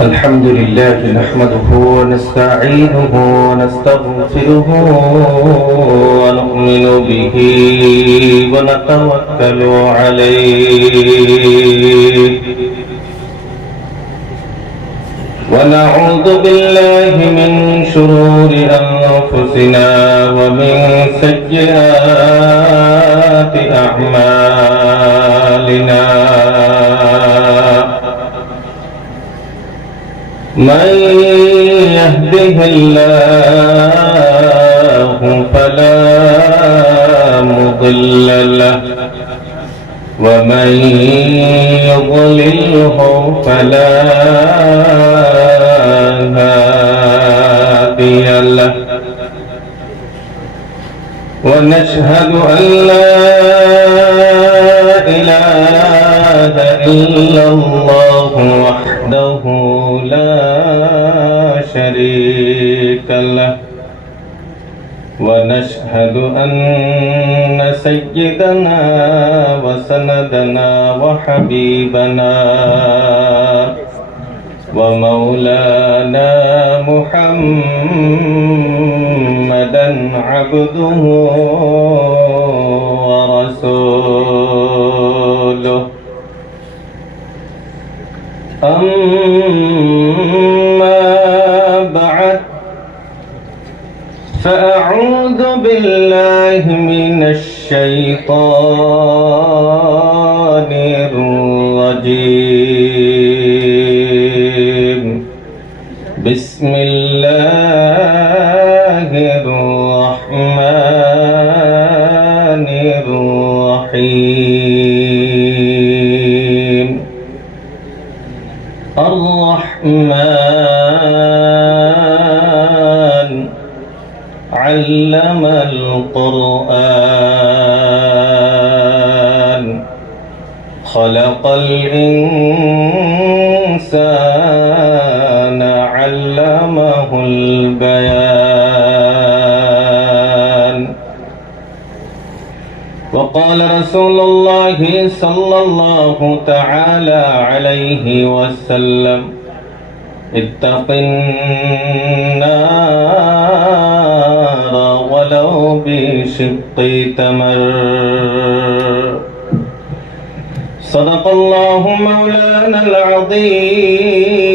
الحمد لله نحمده ونستعينه ونستغفره ونؤمن به ونتوكل عليه ونعوذ بالله من شرور أنفسنا ومن سيئات أعمالنا من يهده الله فلا مضل له ومن يضلله فلا هادي له ونشهد أن لا إله إلا الله وحده لا شريك له ونشهد أن سيدنا وسندنا وحبيبنا ومولانا محمدا عبده ورسوله أما بعد فأعوذ بالله من الشيطان الرجيم بسم الله الرحمن الرحيم الرحمن علم القرآن خلق الإنسان علمه البيان وقال رسول الله صلى الله تعالى عليه وسلم اتق النار ولو بشق تمر صدق الله مولانا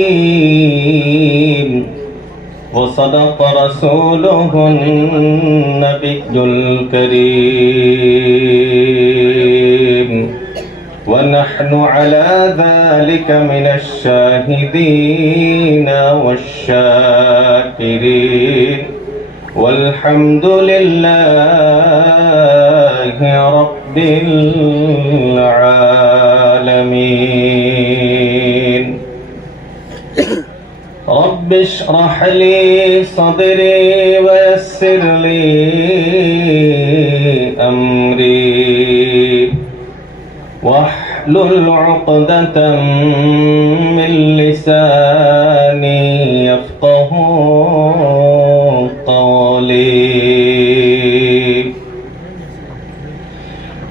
العظيم وصدق رسوله النبي الكريم ونحن على ذلك من الشاهدين والشاكرين والحمد لله رب العالمين رب اشرح لي صدري ويسر لي أمري واحلل عقدة من لساني يفقه قولي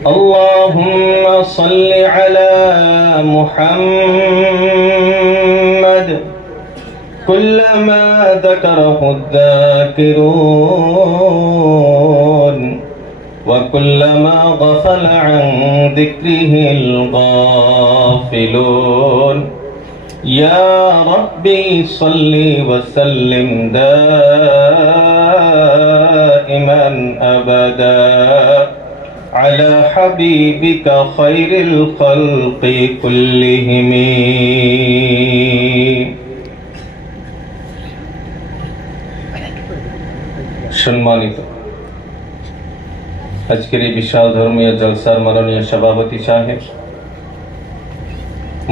اللهم صل على محمد كلما ذكره الذاكرون وكلما غفل عن ذكره الغافلون يا ربي صل وسلم دائما أبدا على حبيبك خير الخلق كلهم সম্মানিত আজকের এই বিশাল ধর্মীয় জলসার মাননীয় সভাপতি সাহেব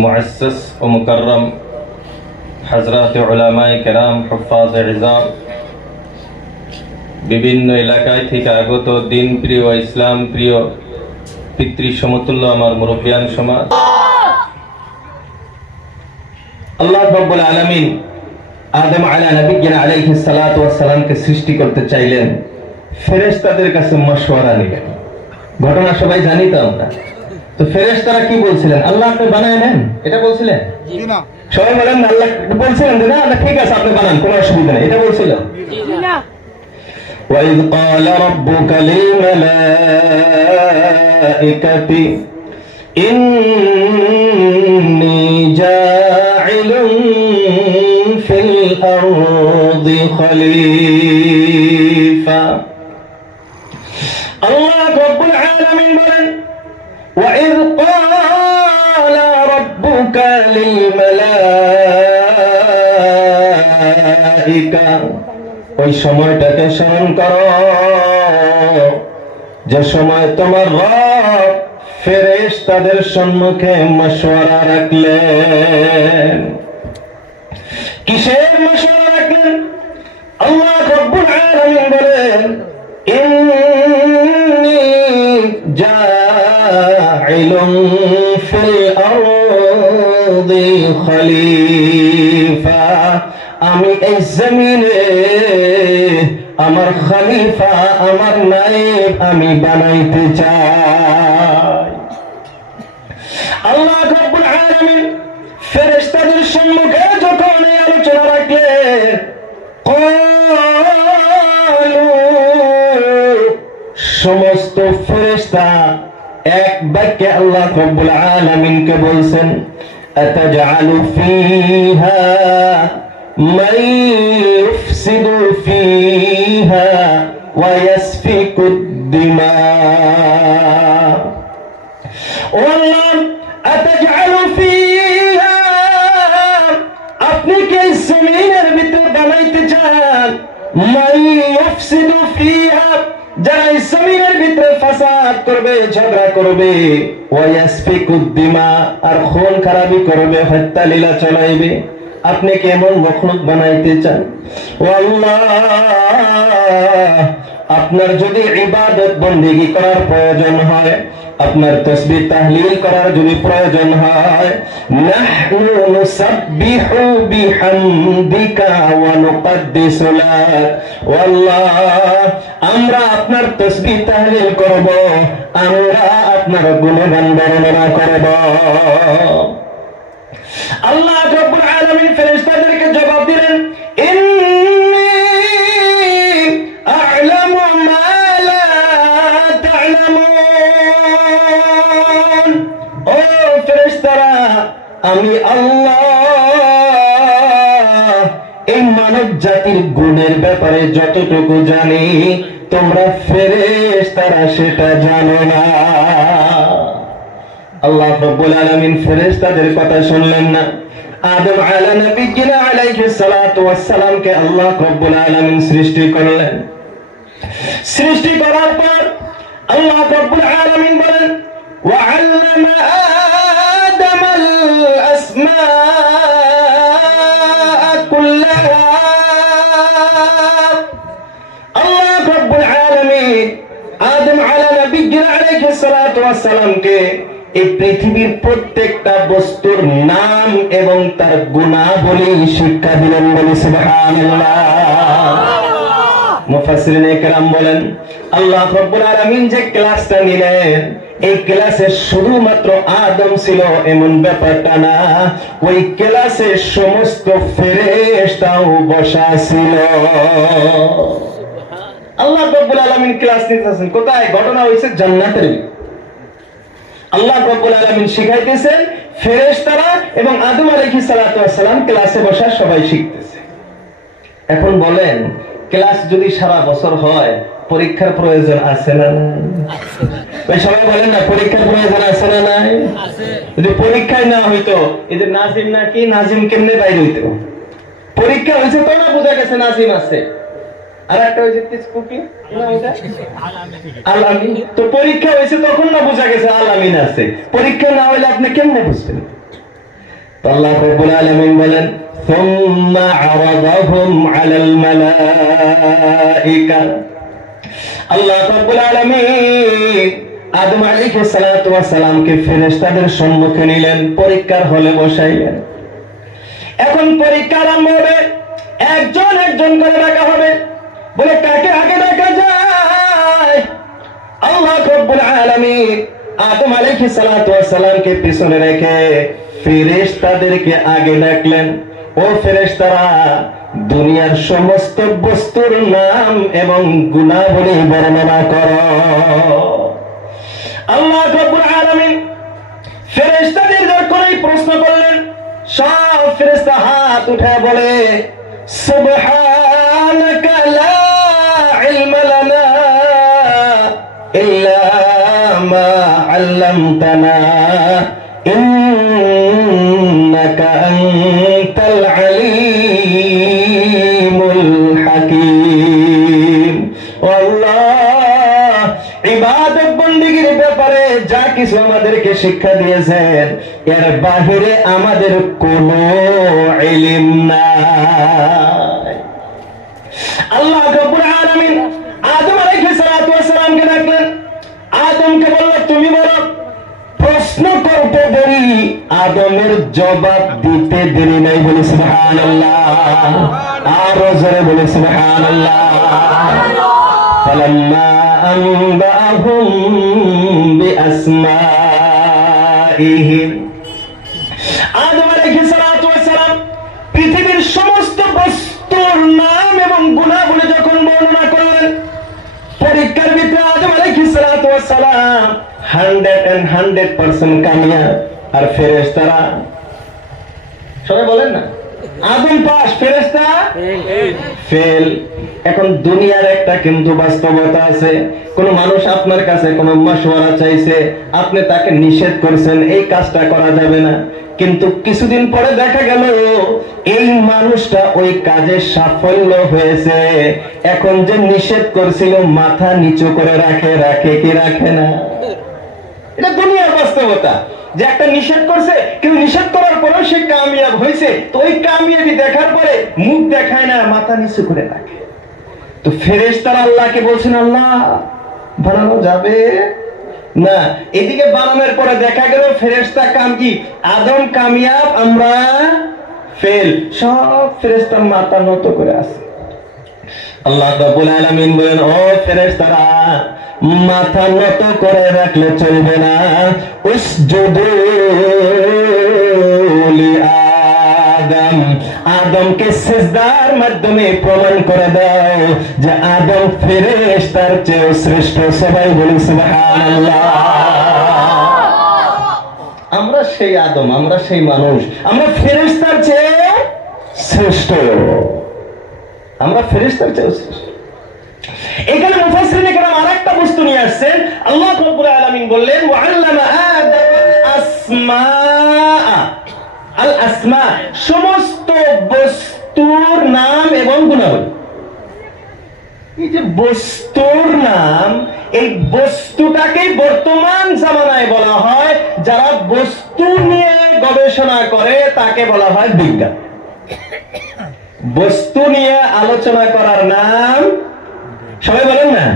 মুআসসিস ও মুকাররম হযরত উলামায়ে কেরাম হুফাজ-এ ইজাম বিভিন্ন এলাকায় থেকে আগত দিন প্রিয় ইসলাম প্রিয় পিতৃ সমতুল্য আমার মুরব্বিয়ান সমাজ আল্লাহ রাব্বুল আলামিন আদম আলা নবিয়্যিনা আলাইহিস সালাতু ওয়াস সালামকে সৃষ্টি করতে চাইলেন ফেরেশতাদের কাছে মশওয়ারা নিলেন ঘটনা সবাই জানি তো আমরা তো ফেরেশতারা কি বলছিলেন আল্লাহ আপনি বানায় নেন এটা বলছিলেন জি না সবাই বলেন আল্লাহ বলছিলেন যে না আল্লাহ ঠিক আছে আপনি বানান, কোনো অসুবিধা নেই, এটা বলছিল? وَإِذْ قَالَ رَبُّكَ لِلْمَلَائِكَةِ إِنِّي جَاعِلٌ فِي الْأَرْضِ خَلِيفَةً আল্লাহ রাব্বুল আলামিন বলেন وَإِذْ قَالَ رَبُّكَ لِلْمَلَائِكَةِ ওই সময়টাকে স্মরণ করো যে সময় তোমার রব ফেরেশতাদের সম্মুখে মাশওয়ারা রাখলেন। কিসের মাশওয়ারা রাখলেন? আল্লাহ রাব্বুল আলামিন বলেন ইন্নী জাইলুন ফিল আরদি খলিফা, আমি এই জমিনে আমার খলিফা, আমার নায়েব আমি বানাইতে চাই। আল্লাহ রাব্বুল আলামিন ফেরেশতাদের সম্মুখে যখন এই আলোচনা রাখলেন, সমস্ত ফেরেশতা এক বাক্যে আল্লাহ রাব্বুল আলামিনকে বলছেন আতাজআলু ফিহা মান ইফসিদু ফিহা ওয়া ইয়াসফিকু দিমা। ও আল্লাহ, আতাজআলু ফিহা, আপনি কি জমিনের ভিতরে বানাইতে চান মান ইফসিদু ফিহা, যারা জমিনের ভিতরে ফাসাদ করবে, ঝগড়া করবে, ওয়া ইয়াসফিকু দিমা, আর খুন খারাপি করবে, হত্যা লীলা চালাইবে, আপনি কি এমন মখলুক বানাইতে চান? ও আল্লাহ, আপনার যদি ইবাদত বন্দেগী করার প্রয়োজন হয়, আপনার তাসবিহ তাহলিল করার যদি প্রয়োজন হয়, নাহনু নুসাব্বিহু বিহামদিকা ওয়া নুকদ্দিসু লাক, ও আল্লাহ, আমরা আপনার তাসবিহ তাহলিল করব, আমরা আপনার গুণগান বর্ণনা করব। আল্লাহ রাব্বুল আলামিন ফেরেশতাদেরকে জবাব দিলেন ইন্নী আ'লামু মা লা তা'লামুন। ও ফেরেশতারা, আমি আল্লাহ এই মানব জাতির গুণের ব্যাপারে যতটুকু জানি, তোমরা ফেরেশতারা সেটা জানো না। আল্লাহ রাব্বুল আলামিন ফেরেশতাদের কথা শুনলেন না। আদম আলাইহিস সালাতু ওয়াস সালামকে আল্লাহ রাব্বুল আলামিন সৃষ্টি করলেন। সৃষ্টি করার পর আল্লাহ রাব্বুল আলামিন বলেন ওয়া আল্লামা আদামাল আসমাআ কুল্লাহা। আল্লাহ রাব্বুল আলামিন আদম আলাইহিস সালাতু ওয়াস সালামকে এই পৃথিবীর প্রত্যেকটা বস্তুর নাম এবং তার গুণাবলী শিক্ষা দিলেন। বলি সুবহানাল্লাহ। মুফাসসিরিনে কেরাম বলেন আল্লাহ রাব্বুল আলামিন যে ক্লাসটা নিলেন, এই ক্লাসে শুধুমাত্র আদম ছিল এমন ব্যাপারটা না, ওই ক্লাসে সমস্ত ফেরেশতাও বসা ছিল। আল্লাহ রাব্বুল আলামিন ক্লাস নিতেছেন কোথায়? ঘটনা হয়েছে জান্নাতের। আল্লাহ রাব্বুল আলামিন শিখাইতেছেন, ফেরেশতারা এবং আদম আলাইহিস সালাতু ওয়াস সালাম ক্লাসে বসা সবাই শিখতেছে। এখন বলেন, ক্লাস যদি সারা বছর হয়, পরীক্ষার প্রয়োজন আছে না? ওই সবাই বলেন না, পরীক্ষার প্রয়োজন আছে না? নাই। যদি পরীক্ষায় না হইতো, এই যে নাজিম নাকি, নাজিম কেমনে বাইরে হইতো? পরীক্ষা হয়েছে তো না, বোঝা গেছে নাজিম আছে। আর একটা হয়েছে তিসকুকি, আলামিন। তো পরীক্ষা হয়েছে তখন না বোঝা গেছে আলামিন আছে। পরীক্ষা না হইলে আপনি কেমনে বুঝবেন? আল্লাহ রাব্বুল আলামিন বলেন সুম্মা আরাদাহুম আলাল মালাইকা। আল্লাহ রাব্বুল আলামিন আদম আলাইহিস সালাতু ওয়াস সালামকে ফেরেশতাদের সম্মুখে নিলেন, পরীক্ষার হলে বসাইলেন। এখন পরীক্ষা আরম্ভ হবে, একজন একজন করে ডাকা হবে। বলে কাকে আগে ডাকা যায়? আল্লাহ রাব্বুল আলামিন আদম আলাইহিস সালাতু ওয়াস সালামকে পিছনে রেখে ফেরেশতাদেরকে আগে ডাকলেন, ও ফেরেশতারা, দুনিয়ার সমস্ত বস্তুর নাম এবং গুণাবলী বর্ণনা করো। আল্লাহ রাব্বুল আলামিন ফেরেশতাদের যখন এই প্রশ্ন করলেন, সব ফেরেশতা হাত উঠে বলে, সুবহানাকা লা ইলমা লানা ইল্লা মা আল্লামতানা ইন্নাকা আনতাল আলিমুল হাকীম। আল্লাহ, ইবাদত বন্দেগীর ব্যাপারে যা কিছু আমাদেরকে শিক্ষা দিয়েছেন, এর বাহিরে আমাদের কোনো ইলম নাই। আল্লাহ রাব্বুল আলামিন আদম আলাইহিস সালাতু ওয়াস সালামকে ডাকলেন। আদমকে বলল, তুমি বলো। প্রশ্ন করতে দেরি, আদমের জবাব দিতে দেরি নাই। বলে সুবহানাল্লাহ, আরো জোরে বলে সুবহানাল্লাহ। ফালাম্মা আনবাহুম বিআসমাইহিম, আদম আলাইহিস সালাতু ওয়াস সালাম পৃথিবীর সমস্ত বস্তুর নাম এবং গুণাবলী যখন বর্ণনা করলেন, পরীক্ষার ভিতরে আদম আলাইহিস সালাতু ওয়াস সালাম 100% কামিয়াব, আর ফেরেশতারা সবাই বলেন না, আদম পাস, ফেরেশতা ফেল। এখন দুনিয়ার একটা কিন্তু বাস্তবতা আছে। কোন মানুষ আপনার কাছে কোন মাশওয়ারা চাইছে, আপনি তাকে নিষেধ করছেন এই কাজটা করা যাবে না, কিন্তু কিছুদিন পরে দেখা গেল এই মানুষটা ওই কাজে সাফল্য হয়েছে। এখন যে নিষেধ করছিল মাথা নিচু করে রাখে কি রাখে না? এটা দুনিয়ার বাস্তবতা, যে একটা নিষেধ করছে, কিন্তু নিষেধ করার পরেও সে কামিয়াব হয়েছে, তো ওই কামিয়াবি দেখার পরে মুখ দেখায় না, মাথা নিচু করে রাখে। তো ফেরেশতারা আল্লাহকে বলছেন, আল্লাহ বানানো যাবে না। এদিকে বানানোর পরে দেখা গেল ফেরেশতা আদম কামিয়াব, আমরা ফেল। সব ফেরেশতা মাথা নত করে আছে। আল্লাহ রাব্বুল আলামিন বলেন, ও ফেরেশতারা, মাথা নত করে রাখলে চলবে না। উসজুদু লি আদম, আদমকে সিজদার মাধ্যমে প্রমাণ করে দাও যে আদম ফেরেশতার চেয়ে শ্রেষ্ঠ। সবাই বলি সুবহানাল্লাহ। আমরা সেই আদম, আমরা সেই মানুষ, আমরা ফেরেশতার চেয়ে শ্রেষ্ঠ, আমরা ফেরেশতার চেয়ে শ্রেষ্ঠ। এখানে মুফাসসিরিনে কেরাম আরেকটা বস্তু নিয়ে আসছেন। আল্লাহ রাব্বুল আলামিন বললেন, ওয়া আল্লামা আদাম আল আসমা, সমস্ত বস্তুর নাম এবং গুণাবলী। এই যে বস্তুর নাম, এই বস্তুটাকে বর্তমান জামানায় বলা হয়, যারা বস্তু নিয়ে গবেষণা করে তাকে বলা হয় বিজ্ঞান। বস্তু নিয়ে আলোচনা করার নাম, সবাই বলেন না,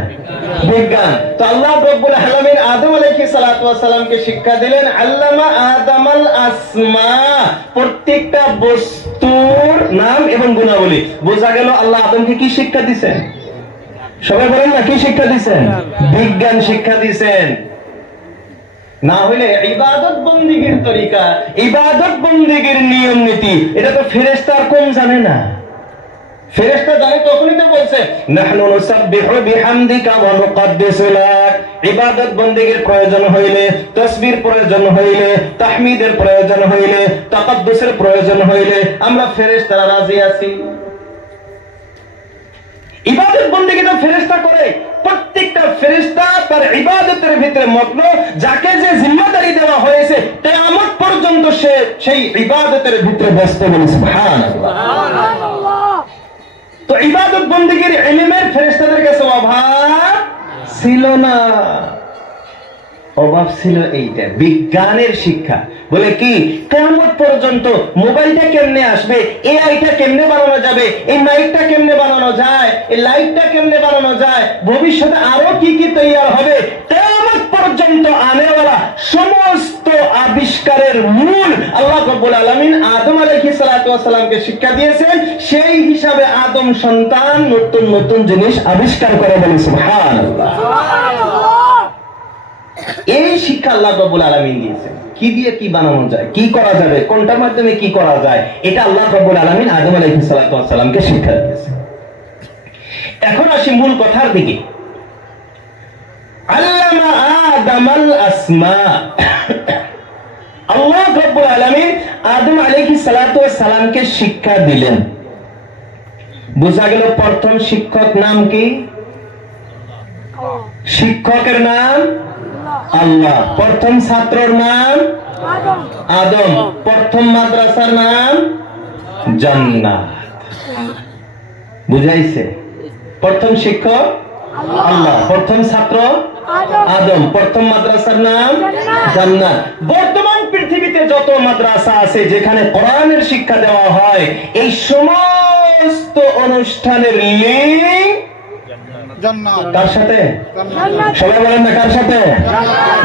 বিজ্ঞান। তো আল্লাহ রাব্বুল আলামিন আদম আলাইহিস সালাতু ওয়াস সালামকে শিক্ষা দিলেন, আল্লামা আদামাল আসমা, প্রত্যেকটা বস্তুর নাম এবং গুণাবলী। বোঝা গেল আল্লাহ আদমকে কি শিক্ষা দিবেন? সবাই বলেন না, কি শিক্ষা দিবেন? বিজ্ঞান শিক্ষা দিবেন। না হইলে ইবাদত বন্দেগীর তরিকা, ইবাদত বন্দেগীর নিয়ম নীতি, এটা তো ফেরেশতা কম জানে না। ফেরেশতা জানে তখনই তো বলছে, নাহনু নুসাব্বিহু বিহামদিকা ওয়া নুকদ্দিসু লাক। ইবাদত বন্দেগীর প্রয়োজন হইলে, তাসবির প্রয়োজন হইলে, তাহমিদের প্রয়োজন হইলে, তাকাদ্দুসের প্রয়োজন হইলে আমরা ফেরেশতারা রাজি আছি। ইবাদত বন্দেগী তো ফেরেশতা করে, প্রত্যেকটা ফেরেশতা তার ইবাদতের ভিতরে মগ্ন। যাকে যে জিম্মাদারি দেওয়া হয়েছে কিয়ামত পর্যন্ত সে সেই ইবাদতের ভিতরে ব্যস্ত। বলি সুবহানাল্লাহ। তো ইবাদত বন্দেগীর ইলমের ফেরেশতাদের কাছে অভাব ছিল না, অভাব ছিল এইটা বিজ্ঞানের শিক্ষা। বলে কি, কিয়ামত পর্যন্ত মোবাইলটা কেমনে আসবে, এআইটা কেমনে বানানো যাবে, এই মাইকটা কেমনে বানানো যায়, এই লাইটটা কেমনে বানানো যায়, ভবিষ্যতে আরো কি কি তৈরি হবে, কিয়ামত পর্যন্ত আনেওয়ালা সমস্ত আবিষ্কারের মূল আল্লাহ রাব্বুল আলামিন আদম আলাইহিস সালাতু ওয়াস সালামকে শিক্ষা দিয়েছেন। সেই হিসাবে আদম সন্তান নতুন নতুন জিনিস আবিষ্কার করে। বলি সুবহানাল্লাহ। এই শিক্ষা আল্লাহ রাব্বুল আলামিন দিয়েছেন। কি দিয়ে কি বানানো যায়, কি করা যাবে, কোনটার মাধ্যমে কি করা যায়, এটা আল্লাহ রাব্বুল আলামিন আদম আলাইহিস সালাতু ওয়াস সালামকে শিক্ষা দিয়েছেন। এখন আসি মূল কথার দিকে। আল্লামা আদামাল আসমা, আল্লাহ রাব্বুল আলামিন আদম আলাইহিস সালাতু ওয়াস সালামকে শিক্ষা দিলেন। বোঝা গেল প্রথম শিক্ষক নাম কি? শিক্ষকের নাম আল্লাহ। প্রথম ছাত্রর নাম আদম। প্রথম মাদ্রাসার নাম জান্নাত। বুঝাইছে? প্রথম শিক্ষক আল্লাহ, প্রথম ছাত্র আদম, প্রথম মাদ্রাসার নাম জান্নাত। বর্তমান পৃথিবীতে যত মাদ্রাসা আছে যেখানে কোরআনের শিক্ষা দেওয়া হয়, এই সমস্ত অনুষ্ঠানের লিঙ্ক কার সাথে? সবাই বলেন না কার সাথে?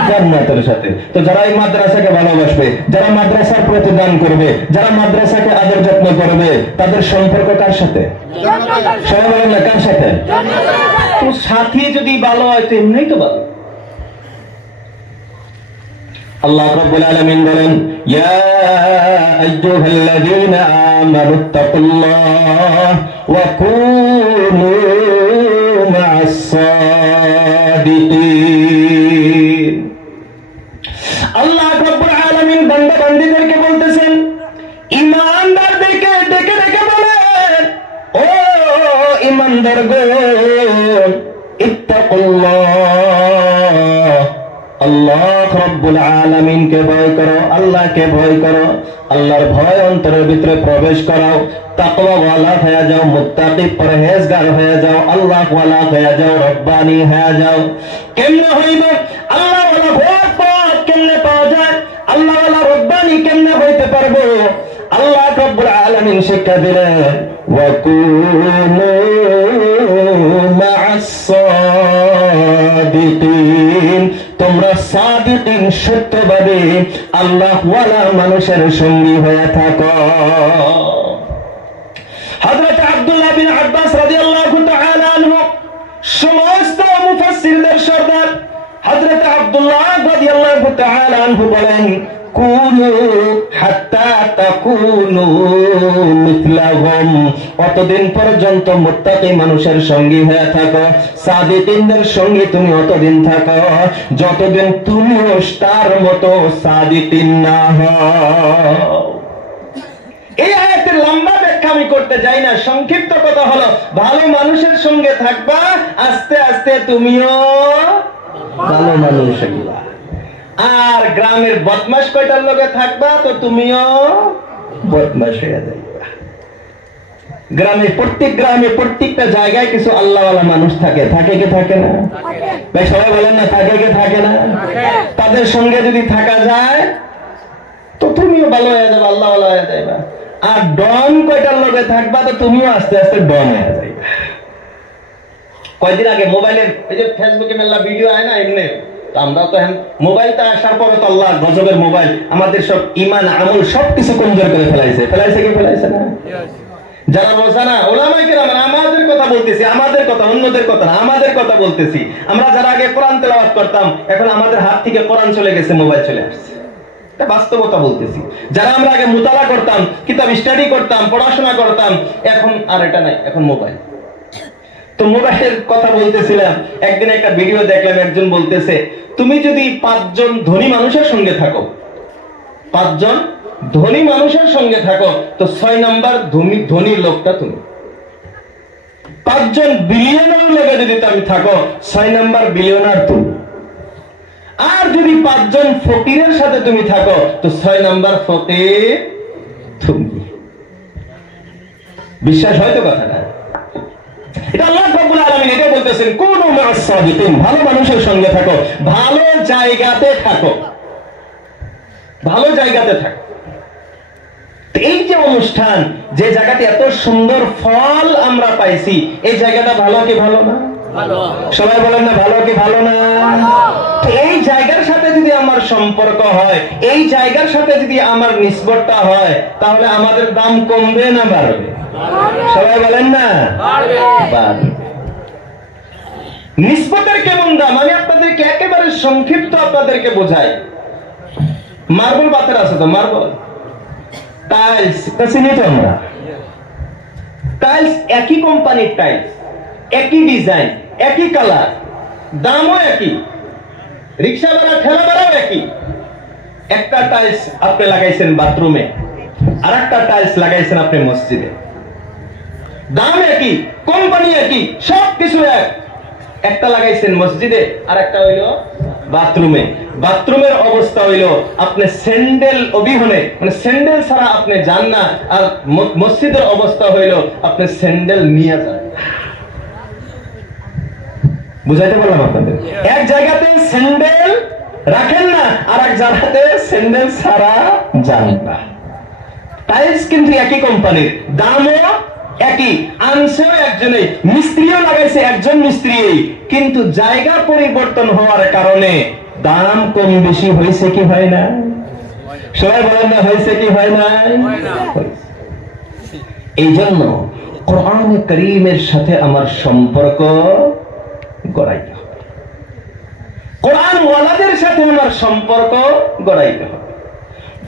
জান্নাতের সাথে। তো যারা এই মাদ্রাসাকে ভালোবাসবে, যারা মাদ্রাসার প্রতিদান করবে, যারা মাদ্রাসাকে আদর যত্ন করবে, তাদের সম্পর্ক কার সাথে? সবাই বলেন না কার সাথে? তো সাথী যদি ভালো হয় তো এমনিই তো ভালো। আল্লাহ রাব্বুল আলামিন বলেন, ইয়া আইয়ুহাল্লাযীনা আমানুত্তাকুল্লাহ ওয়া কুনু মা'আস সাদিকিন। আল্লাহ রাব্বুল আলামিন বান্দা বান্দীদেরকে বলতেছেন, ঈমানদারদেরকে ডেকে ডেকে বলেন, ও ঈমানদারগণ, ইত্তাকুল্লাহ, আল্লাহ রাব্বুল আলামিনকে ভয় করো, আল্লাহকে ভয় করো। আল্লাহর ভয় অন্তরের ভিতরে প্রবেশ করাও, তাকওয়া ওয়ালা হয়ে যাও, মুত্তাকি পরহেজগার হয়ে যাও, আল্লাহ ওয়ালা হয়ে যাও, রব্বানি হয়ে যাও। কেমনে হইবে? আল্লাহ ওয়ালা ভয় পথ কেমনে পাওয়া যায়? আল্লাহ ওয়ালা রব্বানি কেমনে হইতে পারবো? আল্লাহ রাব্বুল আলামিন শিক্ষা দিলেন, ওয়া কুনু মা'আস সাদিকিন, তোমরা সাদিকিন সত্যবাদী আল্লাহ ওয়ালা মানুষের সঙ্গী হয়ে থাকো। হযরত আব্দুল্লাহ বিন আব্বাস রাদিয়াল্লাহু তাআলা আনহু, সমস্ত মুফাসসিরদের সরদার হযরত আব্দুল্লাহ রাদিয়াল্লাহু তাআলা আনহু বলেন, কুনু হাত্তা তাকুনু মিথলাহুম, অতদিন পর্যন্ত মুত্তাকি মানুষের সঙ্গী হয়ে থাকো, সাদিকিনদের সঙ্গী তুমি অতদিন থাকো যতদিন তুমি তার মতো সাদিকিন না হও। এই আয়াতের লম্বা ব্যাখ্যা আমি করতে যাই না, সংক্ষিপ্ত কথা হলো, ভালো মানুষের সঙ্গে থাকবা, আস্তে আস্তে তুমিও ভালো মানুষ হইবা। আর গ্রামের বদমাশ কয়টার লগে থাকবা তো তুমিও বদমাশ হয়ে যাইবা। গ্রামে প্রত্যেকটা জায়গায় কিছু আল্লাহওয়ালা মানুষ থাকে, থাকে কি থাকে না? ভাই সবাই বলেন না, থাকে কি থাকে না? তাদের সঙ্গে যদি থাকা যায় তো তুমিও ভালো হয়ে যাবে, আল্লাহওয়ালা হয়ে যাইবা। আর ডন কয়টার লগে থাকবা তো তুমিও আস্তে আস্তে ডন হয়ে যাইবা। কয়দিন আগে মোবাইলের এই যে ফেসবুকে মেলা ভিডিও আয় না, এমনি আমরা তো মোবাইলটা আসার পরে তো আল্লাহ গজবের মোবাইল আমাদের সব ঈমান আমল সবকিছু কমজোর করে ফেলাইছে কি ফেলাইছে না? যারা বোঝা না ওলামায়ে কেরাম, আমাদের কথা বলতেছি, আমাদের কথা, অন্যদের কথা না, আমাদের কথা বলতেছি। আমরা যারা আগে কোরআন তেলাওয়াত করতাম, এখন আমাদের হাত থেকে কোরআন চলে গেছে, মোবাইল চলে আসছে। এটা বাস্তবতা বলতেছি। যারা আমরা আগে মুতালা করতাম, কিতাব স্টাডি করতাম, পড়াশোনা করতাম, এখন আর এটা নাই, এখন মোবাইল। তো মোবাইলের কথা বলতেছিলাম, একদিন একটা ভিডিও দেখলাম, একজন বলতেছে, তুমি যদি 5 জন ধনী মানুষের সঙ্গে থাকো, 5 জন ধনী মানুষের সঙ্গে থাকো, তো 6 নাম্বার ধনী লোকটা তুমি। 5 জন বিলিয়নার লোকে যদি তুমি থাকো, 6 নাম্বার বিলিয়নার তুমি। আর যদি 5 জন ফকিরের সাথে তুমি থাকো, তো 6 নাম্বার ফকির তুমি। বিশ্বাস হয় তো কথাটা? এটা আল্লাহ রাব্বুল আলামিন এটা বলতেছেন, কুনু মা'আস সাদিকিন, ভালো মানুষের সঙ্গে থাকো, ভালো জায়গাতে থাকো, ভালো জায়গাতে থাকো। এই যে অনুষ্ঠান, যে জায়গাতে এত সুন্দর ফল আমরা পাইছি, এই জায়গাটা ভালো কি ভালো না? ভালো। সবাই বলেন না ভালো কি ভালো না? এই জায়গার সাথে যদি আমার সম্পর্ক হয়, এই জায়গার সাথে যদি আমার নিসবতটা হয়, তাহলে আমাদের দাম কমবে না বাড়বে? সবাই বলেন না বাড়বে। নিসবতের কেমন দাম আমি আপনাদেরকে একেবারে সংক্ষিপ্ত আপনাদেরকে বোঝাই। মার্বেল পাথর আছে তো, মার্বেল টাইলস চিনি তো আমরা। টাইলস একই কোম্পানির টাইলস, একই ডিজাইন, একই কালার, দামও একই, রিক্সা ভাড়া ঠেলা ভাড়াও একই। একটা টাইলস আপনি লাগাইছেন বাথরুমে, আর একটা টাইলস লাগাইছেন আপনি মসজিদে, দাম একই, কোম্পানি একই, সবকিছু এক। একটা লাগাইছেন মসজিদে আর একটা হইলো বাথরুমে। বাথরুমের অবস্থা হইলো আপনি স্যান্ডেল অবিহনে, মানে স্যান্ডেল ছাড়া আপনি যান না, আর মসজিদের অবস্থা হইলো আপনি স্যান্ডেল নিয়ে যান। বুঝাইতে পারলাম আপনাদের? এক জায়গাতে স্যান্ডেল রাখেন না, আর এক জায়গাতে স্যান্ডেল ছাড়া যান না। টাইলস কিন্তু একই কোম্পানির, দামও একই, আনছেও একজনে, মিস্ত্রিও লাগাইছে একজন মিস্ত্রি, কিন্তু জায়গা পরিবর্তন হওয়ার কারণে দাম কম বেশি হয়েছে কি হয় না? সবাই বলেন না, হয়েছে কি হয় না? এই জন্য কোরআনে কারীমের সাথে আমার সম্পর্ক গড়াইতে হবে, কোরআন ওয়ালাদের সাথে আমার সম্পর্ক গড়াইতে হবে।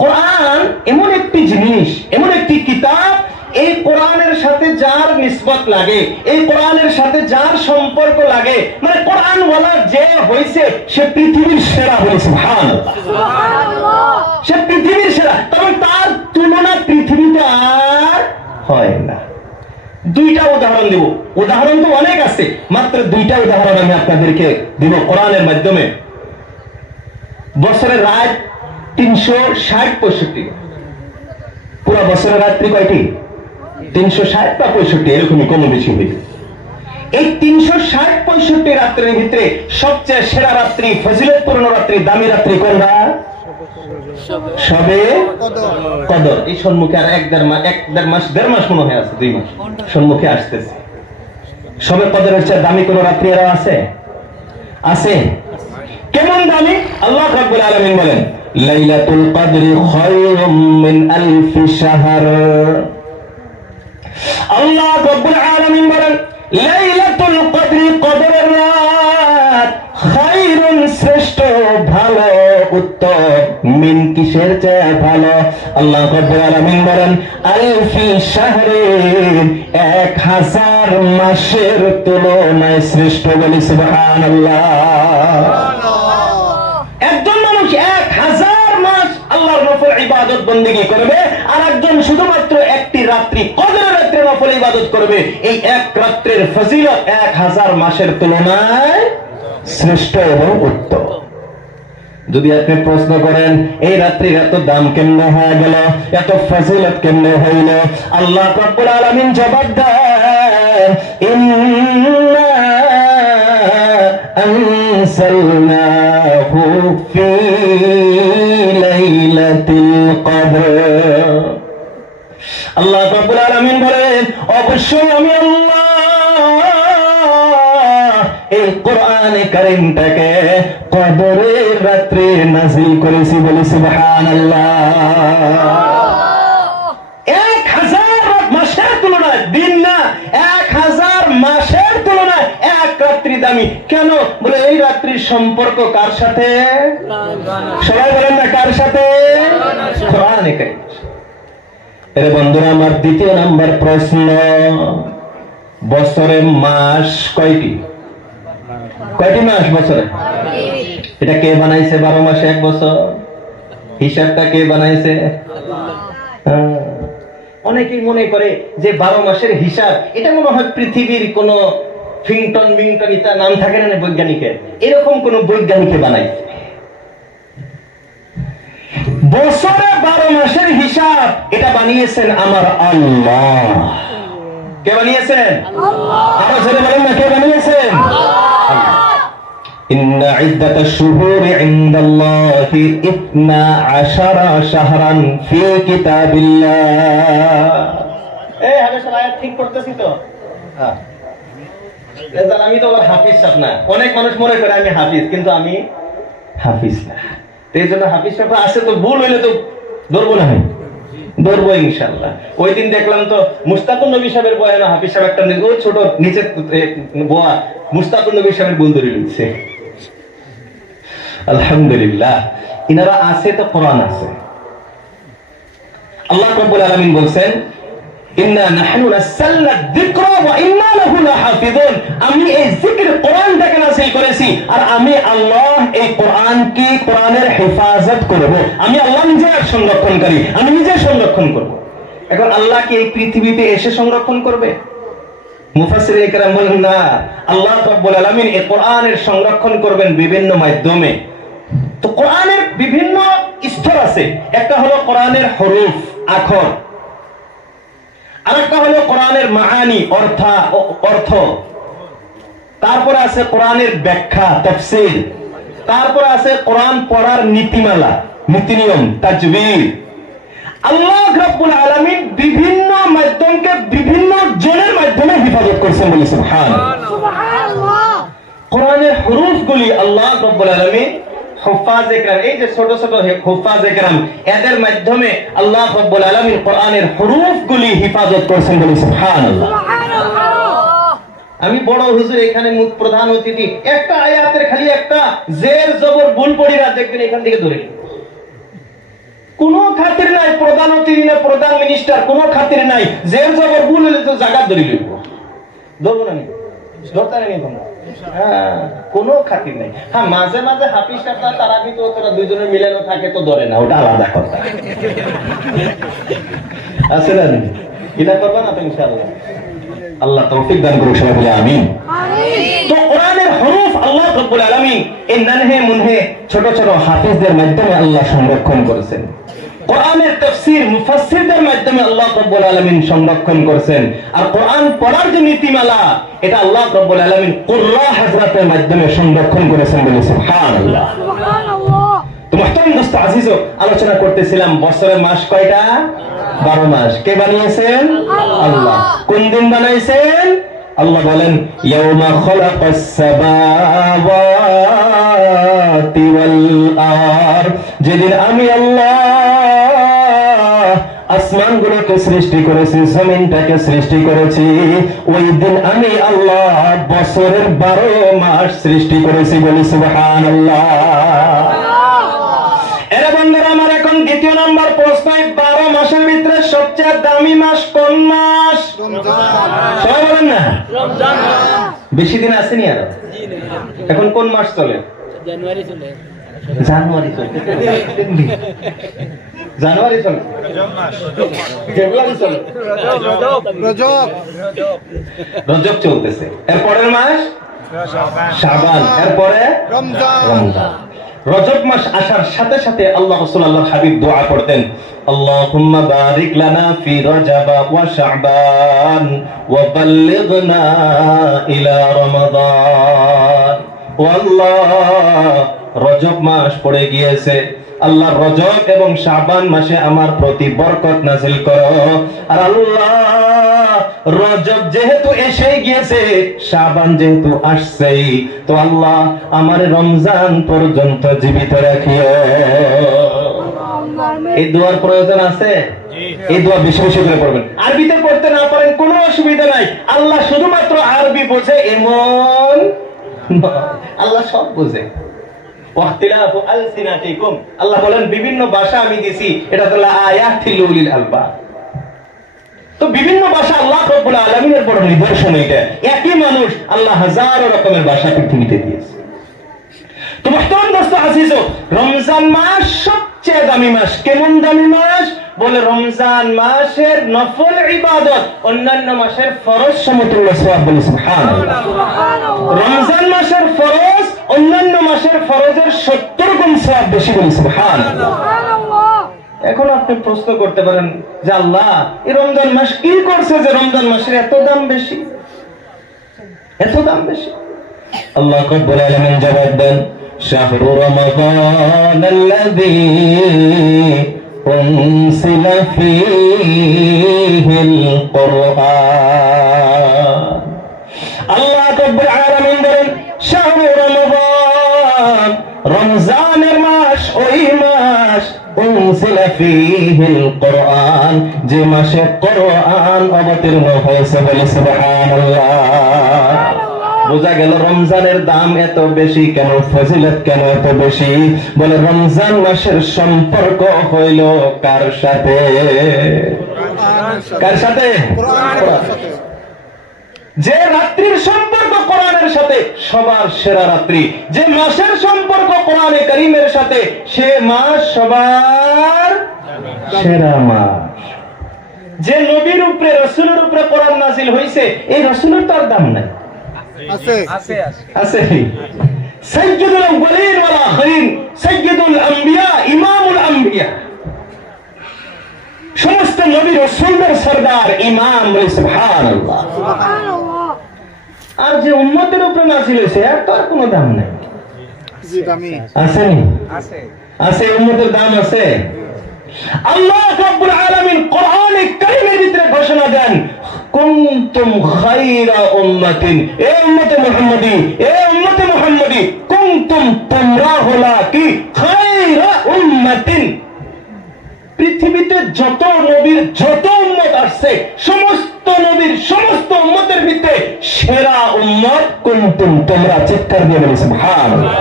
কোরআন এমন একটি জিনিস, এমন একটি কিতাব, এই কোরআনের সাথে যার নিসবত লাগে, এই কোরআনের সাথে যার সম্পর্ক লাগে, মানে কোরআন ওয়ালা যে হইছে সে পৃথিবীর সেরা হইছে। সুবহানাল্লাহ, সে পৃথিবীর সেরা, তবে তার তুলনা পৃথিবীতে আর হয় না। দুইটা উদাহরণ দিব, উদাহরণ তো অনেক আছে, মাত্র দুইটা উদাহরণ আমি আপনাদেরকে দিব কোরআনের মাধ্যমে। বছরের রাত 360-65, পুরো বছরের রাত্রি কয়টি? 360 বা 65, এরকমই কম বেশি হইবে। এই 360-65 রাত্রির ভিতরে সবচেয়ে সেরা রাত্রি, ফজিলতপূর্ণ রাত্রি, দামি রাত্রি কোনটা? শবে কদর। এই সম্মুখে আর দেড় মাস মনে হয় আছে, 2 মাস সম্মুখে আসতেছে। শবে কদরের চেয়ে দামি কোন রাত্রি এরা আছে? আছে। কেমন দামি? আল্লাহ রাব্বুল আলামিন বলেন, লাইলাতুল কদরি খায়রুম মিন আলফি শাহর। আল্লাহ রাব্বুল আলামিন বলেন, লাইলাতুল কদরি, কদরের রাত, খায়রুন, শ্রেষ্ঠ, ভালো, উত্তম, মিন, কিসের চেয়ে ভালো? আল্লাহ রাব্বুল আলামিন বলেন, আলফি শাহরিন, 1000 মাসের তুলনায় শ্রেষ্ঠ। বলি সুবহানাল্লাহ। একজন মানুষ 1000 মাস আল্লাহর নফল ইবাদত বন্দেগী করবে, আর একজন শুধুমাত্র একটি রাত্রি, কদরের রাত্রে নফল ইবাদত করবে। এই এক রাত্রের ফজিলত 1000 মাসের তুলনায় শ্রেষ্ঠ এবং উত্তম। যদি আপনি প্রশ্ন করেন এই রাত্রির এত দাম কেমনে হয়ে গেল, এত ফজিলত কেমনে হইল, আল্লাহ রাব্বুল আলামিন জবাব দেন, ইন্না আনসালনাহু ফি লাইলাতিল কদর। আল্লাহ রাব্বুল আলামিন বলেন, অবশ্যই আমি আল্লাহ এই কোরআনে কারীমটাকে কদরের রাত্রে নাযিল করেছি। বলি সুবহানাল্লাহ। 1000 মাসের তুলনায়, দিন না, 1000 মাসের তুলনায় এক রাত্রি দামি। কেন? বলে এই রাত্রির সম্পর্ক কার সাথে? সবাই বলেন না, কার সাথে? কোরআনে কারীম। এর বন্ধুরা আমার, দ্বিতীয় নাম্বার প্রশ্ন, বছরে মাস কয়টি? কয়টি মাস বছরে? এটা কে বানাইছে? 12 মাসে 1 বছর। হিসাবটা কে বানাইছে? অনেকেই মনে করে যে 12 মাসের হিসাব, এটা মনে হয় পৃথিবীর কোন ফিংটন মিংটন ইতা নাম থাকে না বৈজ্ঞানিকের, এরকম কোন বৈজ্ঞানিকে বানাইছে। বছরে 12 মাসের হিসাব এটা বানিয়েছেন আমার আল্লাহ। কে বানিয়েছেন? আল্লাহ। আরো জোরে বলেন না, কে বানিয়েছেন? ইন্না ইদ্দাতাশ শুহুরি ইনদাল্লাহি 12 শাহরান ফি কিতাবিল্লাহ। এই হাদিসের আয়াত ঠিক করতেছি তো? হ্যাঁ। এজন্য আমি তো হাফিজ সাহেব না। অনেক মানুষ মনে করে আমি হাফিজ, কিন্তু আমি হাফিজ না। এই জন্য হাফিজ সাহেব আছে তো ভুল হইলে তো ধরবো না। ধরবো ইনশাআল্লাহ। ওই দিন দেখলাম তো মুস্তাকুন নবী সাহেবের বয়ান, হাফিজ সাহেব একটা ওই ছোট নিচে বোয়া মুস্তাকুন নবী সাহেবের বল ধরে নিচ্ছে। আলহামদুলিল্লাহ, ইনারা আছে তো কোরআন আছে। আল্লাহ রাব্বুল আলামিন বলছেন ইন্না নাহনু নাযালনা যিকরা ওয়া ইন্না লাহু লাহাফিজুন, আমি এই জিকির কোরআনটাকে নাযিল করেছি আর আমি আল্লাহ এই কোরআনকে, কোরআনের হেফাজত করব। আমি আল্লাহ নিজে সংরক্ষণকারী, আমি নিজে সংরক্ষণ করব। এখন আল্লাহ কি এই পৃথিবীতে এসে সংরক্ষণ করবে? মুফাসসিরিনে কেরাম বলেন না, আল্লাহ রাব্বুল আলামিন এই কোরআনের সংরক্ষণ করবেন বিভিন্ন মাধ্যমে। তো কোরআনের বিভিন্ন স্তর আছে। একটা হলো কোরআনের হরফ, আখর, আরেকটা হলো কোরআনের মাআনি, অর্থ, তারপরে আছে কোরআনের ব্যাখ্যা, তাফসীর, তারপরে আছে কোরআন পড়ার নীতিমালা, নীতি-নিয়ম, তাজবীদ। আল্লাহ রাব্বুল আলামিন বিভিন্ন মাধ্যমকে বিভিন্ন জনের মাধ্যমে হেফাজত করেছেন বলে সুবহানাল্লাহ। কোরআনের হরফগুলি আল্লাহ রাব্বুল আলামিন হুফাজে কেরাম, এই যে ছোট ছোট হুফাজে কেরাম, এদের মাধ্যমে আল্লাহ রাব্বুল আলামিন কোরআনের হরফগুলি হেফাজত করেছেন বলে সুবহানাল্লাহ। আমি বড় হুজুর এখানে মুখ প্রধান অতিথি, একটা আয়াতের খালি একটা জের জবর ভুল পড়ি না, দেখবেন এখান থেকে ধরে কোনো খাতির নাই, প্রধান অতিথি না প্রধান মিনিস্টার, কোনো খাতির নাই, জের জবর ভুল হলে তো জায়গা ধরে লইব, ধরবো না আমি, ধরতে নেই কোনো খাতির নাই। হ্যাঁ, মাঝে মাঝে হাফিজ সাহেব তারা কিন্তু তোরা দুইজনের মিলানো থাকে তো ধরে না, ওটা আলাদা কথা আছে না, এটা করবে না তো ইনশাআল্লাহ। আল্লাহ তৌফিক দান করুক, সবাই বলে আমিন। তো কোরআনের হরফ আল্লাহ রাব্বুল আলামিন এই নানহে মুনহে ছোট ছোট হাফিজদের মাধ্যমে আল্লাহ সংরক্ষণ করেছেন। কোরআনের তাফসীর মুফাসসিরদের মাধ্যমে আল্লাহ রাব্বুল আলামিন সংরক্ষণ করেছেন। আর কোরআন পড়ার যে নীতিমালা, এটা আল্লাহ রাব্বুল আলামিন কুররা হযরতের মাধ্যমে সংরক্ষণ করেছেন বলে সুবহানাল্লাহ। তো মুহতারাম দোস্ত আজিজ, আলোচনা করতেছিলাম বছরের মাস কয়টা? 12 মাস। কে বানিয়েছেন? আল্লাহ। কোন দিন বানাইছেন? আল্লাহ বলেন ইয়াউমা খালাকাস সামাওয়াতি ওয়াল আরদ, যেদিন আমি আল্লাহ আসমানগুলোকে সৃষ্টি করেছি, জমিনটাকে সৃষ্টি করেছি, ওই দিন আমি আল্লাহ বছরের 12 মাস সৃষ্টি করেছি বলি সুবহানাল্লাহ। এরা বন্ধুরা আমার, এখন দ্বিতীয় নাম্বার প্রশ্ন, 12 মাসের ভিতরে সবচেয়ে দামি মাস কোন মাস? সবাই বলেন না, রমজান। বেশি দিন আসেনি আর, এখন কোন মাস চলে? জানুয়ারি চলে, জানুয়ারি চলে, জানুয়ারি চলে, ফেব্রুয়ারি চলে, রজব চলতেছে। এর পরের মাস শাবান, এরপরে রমজান। রজব মাস আসার সাথে সাথে আল্লাহ রাসূল আল্লাহর হাবিব দোয়া করতেন, আল্লাহুম্মা বারিক লানা ফি রজব ওয়া শাবান ওয়া বাল্লিগনা ইলা রমাদান। ও আল্লাহ, রজব মাস পড়ে গিয়েছে, আল্লাহ রজব এবং শাবান মাসে আমার প্রতি বরকত নাযিল করো। আর আল্লাহ, রজব যেহেতু এসে গিয়েছে, শাবান যেহেতু আসছেই, তো আল্লাহ আমার রমজান পর্যন্ত জীবিত রাখিও। এই দোয়ার প্রয়োজন আছে? এই দোয়া বেশি বেশি করে পড়বেন। আরবিতে পড়তে না পারেন কোনো অসুবিধা নাই, আল্লাহ শুধুমাত্র আরবি বোঝে এমন, আল্লাহ সব বোঝে। ওয়াখতিলাফু আলসিনাতিকুম, আল্লাহ বলেন বিভিন্ন ভাষা আমি দিয়েছি, এটা হলো আয়াতুল লিল আলবাব। তো বিভিন্ন ভাষা আল্লাহ রাব্বুল আলামিনের বড় নিদর্শন। এটা একই মানুষ আল্লাহ হাজারো রকমের ভাষা পৃথিবীতে দিয়েছে। তো মুহতারাম দোস্ত আজিজ, রমজান মাস সবচেয়ে দামি মাস। কেমন দামি মাস? বলে রমজান মাসের নফল ইবাদত অন্যান্য মাসের ফরজ সমতুল্য সওয়াব বলে সুবহানাল্লাহ। রমজান মাসের ফরজ অন্যান্য মাসের ফরজের 70 গুণ সওয়াব বেশি বলে সুবহানাল্লাহ। এখন আপনি প্রশ্ন করতে পারেন যে আল্লাহ, এই রমজান মাস কি করছে যে রমজান মাসের এত দাম বেশি, এত দাম বেশি? আল্লাহ রাব্বুল আলামিন জবাব দেন, শাহরু রমাদান আল্লাযী উনসিলা ফীহিল কুরআন। আল্লাহ রাব্বুল আলামিন বলেন, শাহরু রমাদান, রমজানের মাস ওই মাস, উনসিলা ফীহিল কুরআন, যে মাসে কুরআন অবতীর্ণ হয়েছে, বলে সুবহানাল্লাহ। বোঝা গেল রমজানের দাম এত বেশি কেন, ফজিলত কেন এত বেশি? বলে রমজান মাসের সম্পর্ক হইল কার সাথে? কার সাথে? যে রাত্রির সম্পর্ক কোরআনের সাথে, সবার সেরা রাত্রি। যে মাসের সম্পর্ক কোরআনে কারীমের সাথে, সে মাস সবার সেরা মাস। যে নবীর উপরে, রাসূলের উপরে কোরআন নাযিল হইছে, এই রাসূলের তো আর দাম নাই। আছে আছে আছে। সাইয়্যিদুল আউয়ালিন ওয়াল আখিরিন, সাইয়্যিদুল আম্বিয়া, ইমামুল আম্বিয়া, সমস্ত নবী রাসূলদের সরদার, ইমাম। সুবহানাল্লাহ। আর যে উম্মতের উপরে নাযিল হইছে, এর তো আর কোনো দাম নাই। জি দামি আছে, আছে আছে, উম্মতের দাম আছে। আল্লাহ রাব্বুল আলামিন কোরআনে কারীমের ভিতরে ঘোষণা দেন, কুনতুম খায়রা উম্মাতিন, এ উম্মতে মুহাম্মদী, এ উম্মতে মুহাম্মদী, কুনতুম, তোমরা হলা কি, খায়রা উম্মাতিন। পৃথিবীতে যত নবীর যত উম্মত আসছে, সমস্ত নবীর সমস্ত উম্মতের ভিতরে সেরা উম্মত কুনতুম, তোমরা। চিৎকার দিয়ে বলি সুবহানাল্লাহ।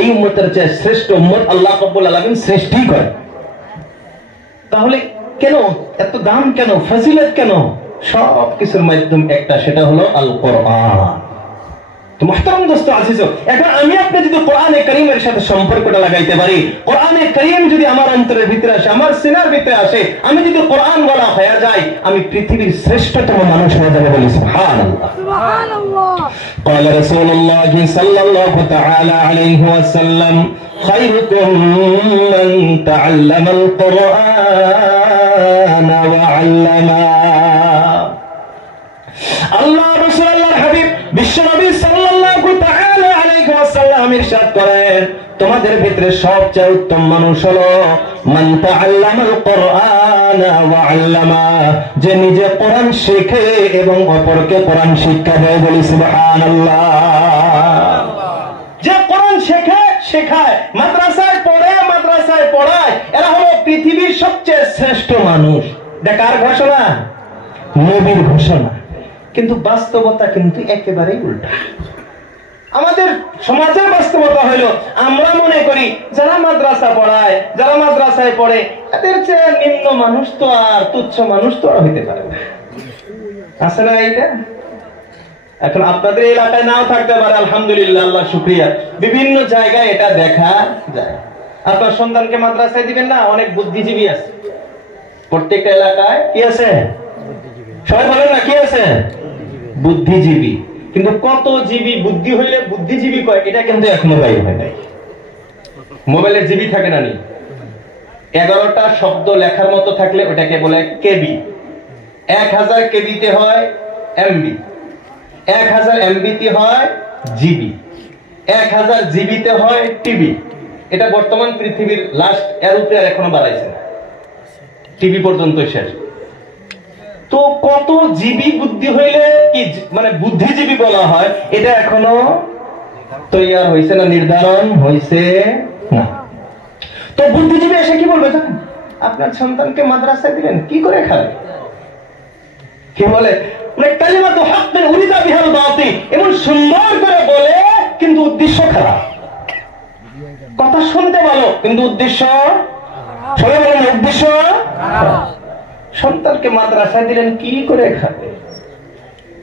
এই উম্মতের চেয়ে শ্রেষ্ঠ উম্মত আল্লাহ রাব্বুল আলামিন সৃষ্টি করে। তাহলে কেন এত দাম, কেন ফজিলত, কেন? সব কিছুর মাধ্যম একটা, সেটা হলো আল কোরআন। তো মুহতারাম দোস্ত আজিজ, এখন আমি আপনি যদি কোরআনে কারীমের সাথে সম্পর্কটা লাগাইতে পারি, কোরআনে কারীম যদি আমার অন্তরের ভিতরে আসে, আমার সিনার ভিতরে আসে, আমি যদি কোরআন বলা হয়ে যাই, আমি পৃথিবীর শ্রেষ্ঠতম মানুষ হয়ে যাবে, বলি সুবহানাল্লাহ। সুবহানাল্লাহ। قال رسول الله صلى الله تعالى عليه وسلم خيركم من تعلم القرآن وعلمه। আল্লাহ রাসূল, আল্লাহর হাবিব বিশ্বনবী সাল্লাল্লাহু তাআলা আলাইহি ওয়াসাল্লাম ইরশাদ করেন, তোমাদের ভিতরে সবচেয়ে উত্তম মানুষ হলো মান তাআল্লামাল কুরআন ওয়া আল্লামা, যে নিজে কোরআন শেখে এবং অপরকে কোরআন শিক্ষা দেয়, বলি সুবহানাল্লাহ। যে কোরআন শেখে, শেখায়, মাদ্রাসায় পড়ে, মাদ্রাসায় পড়ায়, এরা হলো পৃথিবীর সবচেয়ে শ্রেষ্ঠ মানুষ। এটা কার ঘোষণা? নবীর ঘোষণা। কিন্তু বাস্তবতা কিন্তু একেবারেই উল্টা। আমাদের সমাজের বাস্তবতা হলো, আমরা মনে করি যারা মাদ্রাসা পড়ায়, যারা মাদ্রাসায় পড়ে, এদের চেয়ে নিম্ন মানুষ তো আর, তুচ্ছ মানুষ তো আর হইতে পারে না। আছে না এইটা? এখন আপনাদের এলাকায় নাও থাকতে পারে, আলহামদুলিল্লাহ, আল্লাহ শুকরিয়া, বিভিন্ন জায়গায় এটা দেখা যায়। আপনার সন্তানকে মাদ্রাসায় দিবেন না, অনেক বুদ্ধিজীবী আছে প্রত্যেকটা এলাকায়। কি আছে? সবাই বলেন না, কি আছে? বুদ্ধিজীবী। কিন্তু কত জীবী বুদ্ধি হইলে বুদ্ধিজীবী কয়, এটা কিন্তু এখনো বাইর হয় নাই। মোবাইলের জিবি থাকে না নি, 11টা শব্দ লেখার মতো থাকলে ওটাকে বলে কেবি। 1000 কেবিতে হয় এমবি, 1000 এমবিতে হয় জিবি, 1000 জিবিতে হয় টিবি। এটা বর্তমান পৃথিবীর লাস্ট, এর উপরে আর এখনো বাড়াইছে না, টিবি পর্যন্ত শেষ। তো কত জিবি বুদ্ধি হইলে কি মানে বুদ্ধিজীবী বলা হয়, এটা এখনো তৈরি হয়েছে না, নির্ধারণ হয়েছে না। তো বুদ্ধিজীবী এসে কি বলবে জানেন? আপনার সন্তানকে মাদ্রাসায় দিলেন, কি করে খাবে? কি বলে? মানে কালিমাতু হাক্কিন উরিদা বিহাল বাতিল, এমন সুন্দর করে বলে কিন্তু উদ্দেশ্য খারাপ। কথা শুনতে ভালো কিন্তু উদ্দেশ্য, সবাই বলেন উদ্দেশ্য খারাপ। সন্তানকে মাদ্রাসায় দিলেন, কি করে খাবে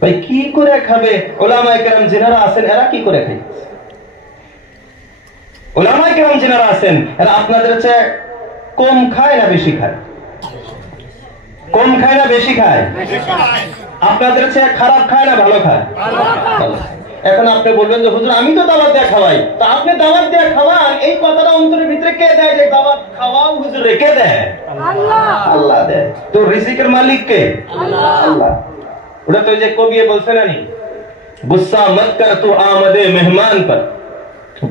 ভাই? কি করে খাবে? উলামায়ে কেরাম যারা আছেন, এরা কি করে খায়? উলামায়ে কেরাম যারা আছেন, এরা আপনাদের চেয়ে কম খায় না বেশি খায়? কম খায় না বেশি খায়? আপনাদের চেয়ে খারাপ খায় না ভালো খায়? ভালো। এখন আপনি বলবেন যে হুজুর আমি তো দাওয়াত দিয়ে খাওয়াই, তো আপনি দাওয়াত দিয়ে খাওয়ান, এই কথাটা অন্তরের ভিতরে কে দেয় যে দাওয়াত খাওয়াও হুজুরে? কে দেয়? আল্লাহ। আল্লাহ দেয়। তো রিজিকের মালিক কে? আল্লাহ। আল্লাহ। ওটা তো যে কবি বলছে না নি, গুस्सा मत कर तू आमदे मेहमान पर,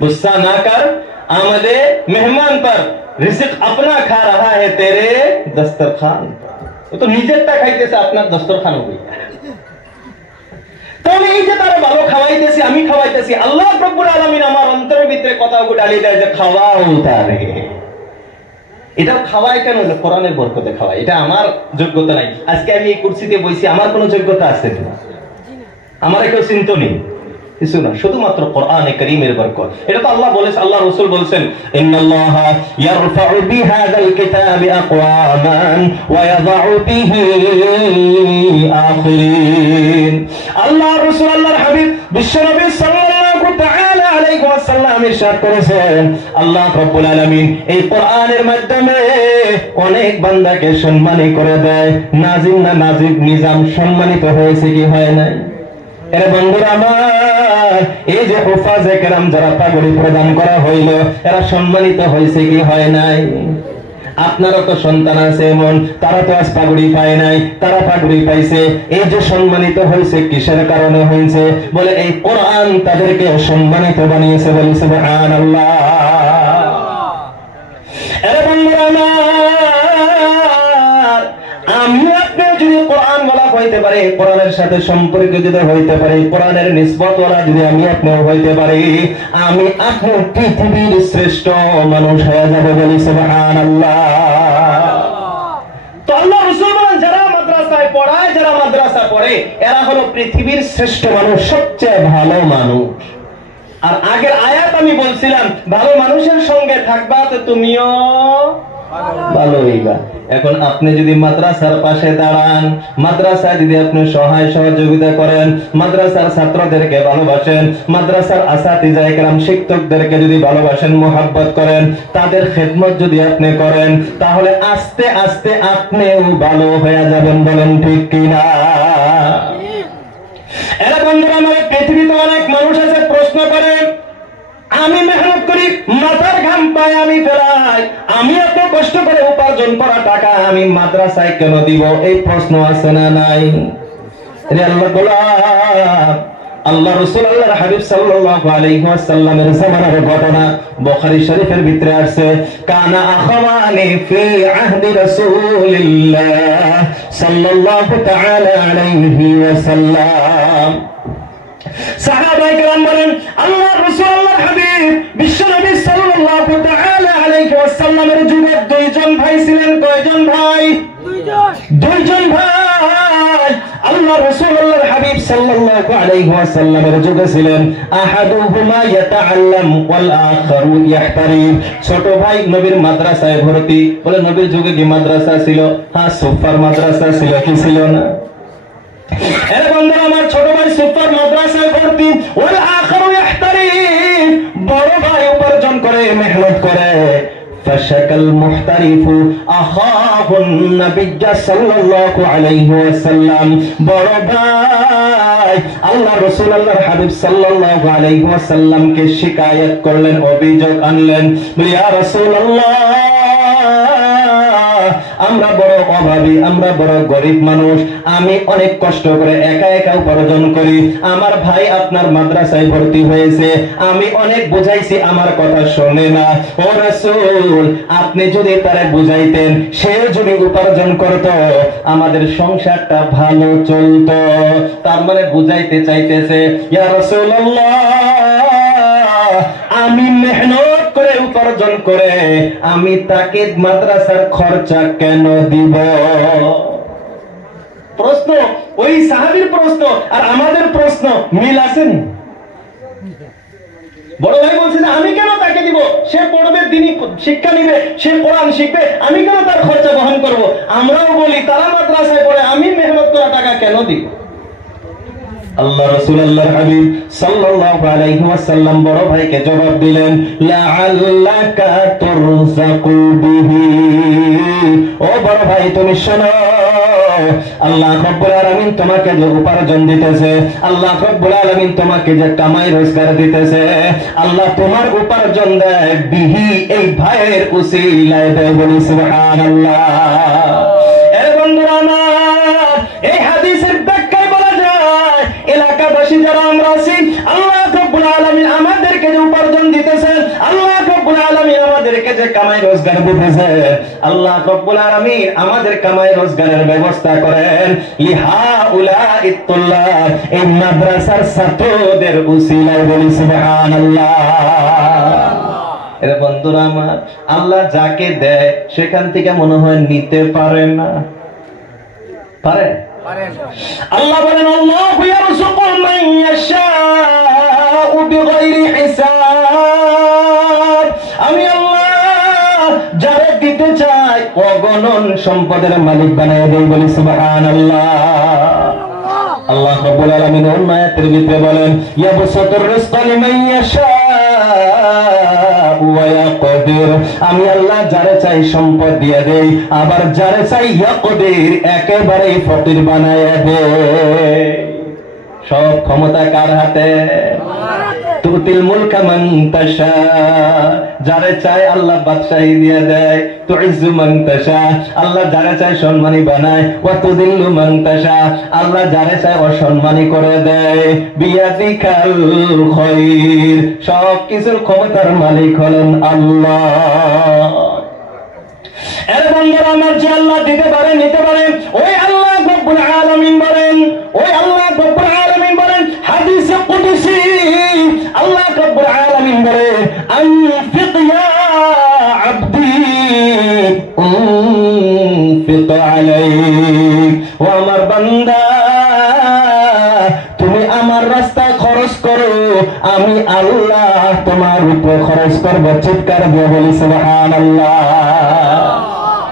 गुस्सा ना कर आमदे मेहमान पर, रिजिक अपना खा रहा है तेरे दस्तरखान पर। वो तो নিজেরটা খাইতেছে, আপনার দস্তরখান হবে। তবে এই যে তারা ভালো খাওয়াইতেছি, আমি খাওয়াইতেছি, আল্লাহ রাব্বুল আলামিন আমার অন্তরের ভিতরে কথাগুলো ঢালি দেয় যে খাওয়াও তারে। এটাও খাওয়ায় কেন? কোরআনের বরকতে খাওয়ায়। এটা আমার যোগ্যতা নাই। আজকে আমি এই কুরসিতে বসি, আমার কোনো যোগ্যতা আছে না? আমার কেউ চিন্তা নেই, কিছু না, শুধুমাত্র কোরআনে কারীমের বরকত। এটা তো আল্লাহ বলেছে, আল্লাহ রাসূল বলেছেন, ইন্নাল্লাহা ইয়ারফাউ বিহাযাল কিতাবি আকওয়ামান ওয়া ইয়াযউ বিহি আখিরিন। আল্লাহ রাসূল, আল্লাহর হাবিব বিশ্বনবী সাল্লাল্লাহু তাআলা আলাইহি ওয়াসাল্লাম ইরশাদ করেছেন, আল্লাহ রাব্বুল আলামিন এই কোরআনের মাধ্যমে অনেক বান্দাকে সম্মানিত করে দেয়। নাজিম না নাজিব নিজাম সম্মানিত হয়েছে কি হয় নাই? এর বন্ধুরা আমার, এই যে হুফাজে কেরাম যারা পাগড়ি প্রদান করা হইল, এরা সম্মানিত হয়েছে কি হয় নাই? আপনারও তো সন্তান আছে এমন, তারা তো আজ পাগড়ি পায় নাই, তারা পাগড়ি পাইছে। এই যে সম্মানিত হয়েছে কিসের কারণে হয়েছে? বলে এই কোরআন তাদেরকে সম্মানিত বানিয়েছে। বলে সুবহানাল্লাহ। এর বন্ধুরা আমার, আমি আপনি যদি কোরআন ওয়ালা হইতে পারি, কোরআনের সাথে সম্পর্ক যদি হইতে পারি, কোরআনের নিসবত ওয়ালা যদি আমি আপনি হইতে পারি, আমি আপনি পৃথিবীর শ্রেষ্ঠ মানুষ হয়ে যাব। বলি সুবহানাল্লাহ। তো আল্লাহ রাসূল বলেন, যারা মাদ্রাসায় পড়ায়, যারা মাদ্রাসা পড়ে, এরা হলো পৃথিবীর শ্রেষ্ঠ মানুষ, সবচেয়ে ভালো মানুষ। আর আগের আয়াত আমি বলছিলাম, ভালো মানুষের সঙ্গে থাকবা তো তুমিও ভালো হইবা। এখন আপনি যদি মাদ্রাসার পাশে দাঁড়ান, মাদ্রাসায় যদি আপনি সহায় সহযোগিতা করেন, মাদ্রাসার ছাত্রদেরকে ভালোবাসেন, মাদ্রাসার আসাতিজা ইকরাম শিক্ষকদেরকে যদি ভালোবাসেন, মোহাব্বত করেন, তাদের খেদমত যদি আপনি করেন, তাহলে আস্তে আস্তে আপনিও ভালো হয়ে যাবেন। বলেন ঠিক কিনা? এরা বন্ধুরা আমার, পৃথিবীতে অনেক মানুষ আছে প্রশ্ন করে, আমি মেহনত করি, মাথার ঘাম পায় আমি ফেলাই, আমি এত কষ্ট করে উপার্জন করা টাকা আমি মাদ্রাসায় কেন দিব? এই প্রশ্ন আছে না নাই? আল্লাহ রাসূল, আল্লাহর হাবিব সাল্লাল্লাহু আলাইহি ওয়াসাল্লামের জামানার ঘটনা বুখারী শরীফের ভিতরে আছে। কানা আখওয়ানি ফি আহদি রাসূলিল্লাহ সাল্লাল্লাহু তাআলা আলাইহি ওয়াসাল্লাম। সাহাবায়ে কেরাম বলেন, আল্লাহর রাসূল, আল্লাহর হাবিব বিশ্বনবী সাল্লাল্লাহু তাআলা আলাইহি ওয়াসাল্লামের যুগে দুইজন ভাই ছিলেন। কয়জন ভাই? দুইজন ভাই। আল্লাহ রাসূল, আল্লাহর হাবিব সাল্লাল্লাহু আলাইহি ওয়াসাল্লামের যুগে ছিলেন, আহাদুহুমা ইয়াতাআল্লাম ওয়াল আখারু ইয়াহতারিম। ছোট ভাই নবীর মাদ্রাসায় ভর্তি। বলে নবীর যুগে কি মাদ্রাসা ছিল? হ্যাঁ, সুফার মাদ্রাসা ছিল, কি ছিল না? এর বন্ধুরা আমার, ছোট ভাই সুফার মাদ্রাসায় ভর্তি, ওয়াল আখারু ইয়াহতারিম, বড় ভাই উপার্জন করে, মেহনত করে। ফাশাকাল মুহতারিফু আখাহুন নবিয়্য সাল্লাল্লাহু আলাইহি ওয়াসাল্লাম। বড় ভাই আল্লাহ রাসূল, আল্লাহর হাবিব সাল্লাল্লাহু আলাইহি ওয়াসাল্লামকে শিকায়াত করলেন, অভিযোগ আনলেন, ইয়া রাসূলুল্লাহ, আমরা বড় অভাবী, আমরা বড় গরিব মানুষ, আমি অনেক কষ্ট করে একা একা উপার্জন করি, আমার ভাই আপনার মাদ্রাসায় ভর্তি হয়েছে, আমি অনেক বুঝাইছি, আমার কথা শোনে না। ও রাসূল, আপনি যদি তারে বুঝাইতেন, সে যদি উপার্জন করত, আমাদের সংসারটা ভালো চলতো। তার মানে বুঝাইতে চাইতেছে, ইয়া রাসূলুল্লাহ, আমি মেহনত করে উপার্জন করে আমি তাকে মাদ্রাসার খরচা কেন দিব? প্রশ্ন, ওই সাহাবীর প্রশ্ন আর আমাদের প্রশ্ন মিল আছে না? বড় ভাই বলছে যে আমি কেন তাকে দিব? সে পড়বে, দ্বীনি শিক্ষা নিবে, সে কোরআন শিখবে, আমি কেন তার খরচা বহন করব? আমরাও বলি, তারা মাদ্রাসায় পড়ে, আমি মেহনত করা টাকা কেন দিব? আল্লাহ রাসূল, আল্লাহর হাবিব সাল্লাল্লাহু আলাইহি ওয়াসাল্লাম বড় ভাইকে জবাব দিলেন, লাআল্লাকা তুরযাকু বিহি। ও বড় ভাই, তুমি শোনো, আল্লাহ রাব্বুল আলামিন তোমাকে যে উপার্জন দিতেছে, আল্লাহ রাব্বুল আলামিন তোমাকে যে কামাই রোজগার দিতেছে, আল্লাহ তোমার উপার্জন দেয় বিহি, এই ভাইয়ের উসিলায় দেয়। বলি সুবহানাল্লাহ। এর বন্ধুরা আমার, এই হাদিসের ব্যাখ্যায় বলা যায়, এলাকাবাসী যারা আমরা আছি, আল্লাহ রাব্বুল আলামিন আমাদেরকে যে উপার্জন দিতেছেন, আল্লাহ রাব্বুল আলামিন আমাদেরকে যে কামাই রোজগার দিতেছেন, আল্লাহ রাব্বুল আলামিন আমাদের কামাই রোজগারের ব্যবস্থা করেন লিহাউলাইত তুল্লাব, এই মাদ্রাসার ছাত্রদের উসিলায়। বলি সুবহানাল্লাহ। এর বন্ধুরা আমার, আল্লাহ যাকে দেয় সেখান থেকে মনে হয় নিতে পারে না, পারে? আল্লাহ বলেন আল্লাহু ইয়ারযুকু মান ইয়াশাউ বিগাইরি হিসাব। আমি আল্লাহ যারে দিতে চাই অগণন সম্পদের মালিক বানায় দেই, বলি সুবহানাল্লাহ। আল্লাহ রাব্বুল আলামিন অন্য আয়াতের ভিতরে বলেন ইয়াবসুতুর রিজকা লিমান ইয়াশাউ ওয়া ইয়াকদির। আমি আল্লাহ যারে চাই সম্পদ দিয়ে দেই, আবার যারে চাই ইয়াকদির একেবারেই ফকির বানায় দেই। সব ক্ষমতা কার হাতে? তুতিল মুলকা মান তাশা, যারে চায় আল্লাহ বাদশাহী দিয়ে দেয়। তুইজ্জু মান তাশা, আল্লাহ যারে চায় সম্মানী বানায়। ওয়া তুযিল্লু মান তাশা, আল্লাহ যারে চায় অসম্মানী করে দেয়। বিয়াদিকাল খায়র, সব কিছুর ক্ষমতার মালিক হলেন আল্লাহ। এর বন্ধুরা আমার, যে আল্লাহ দিতে পারে নিতে পারে, ওই আল্লাহ রব্বুল আলামিন বলেন, ওই আল্লাহ রব্বুল আলামিন বলেন হাদিসে কুদসি, আল্লাহ রব্বুল আলামিন বলেন আনফিক ইয়া আবদি উনফিক আলাইক। ও আমার বান্দা, তুমি আমার রাস্তায় খরচ করো, আমি আল্লাহ তোমার উপরে খরচ করব। চিৎকার দিয়ে বলি সুবহানাল্লাহ।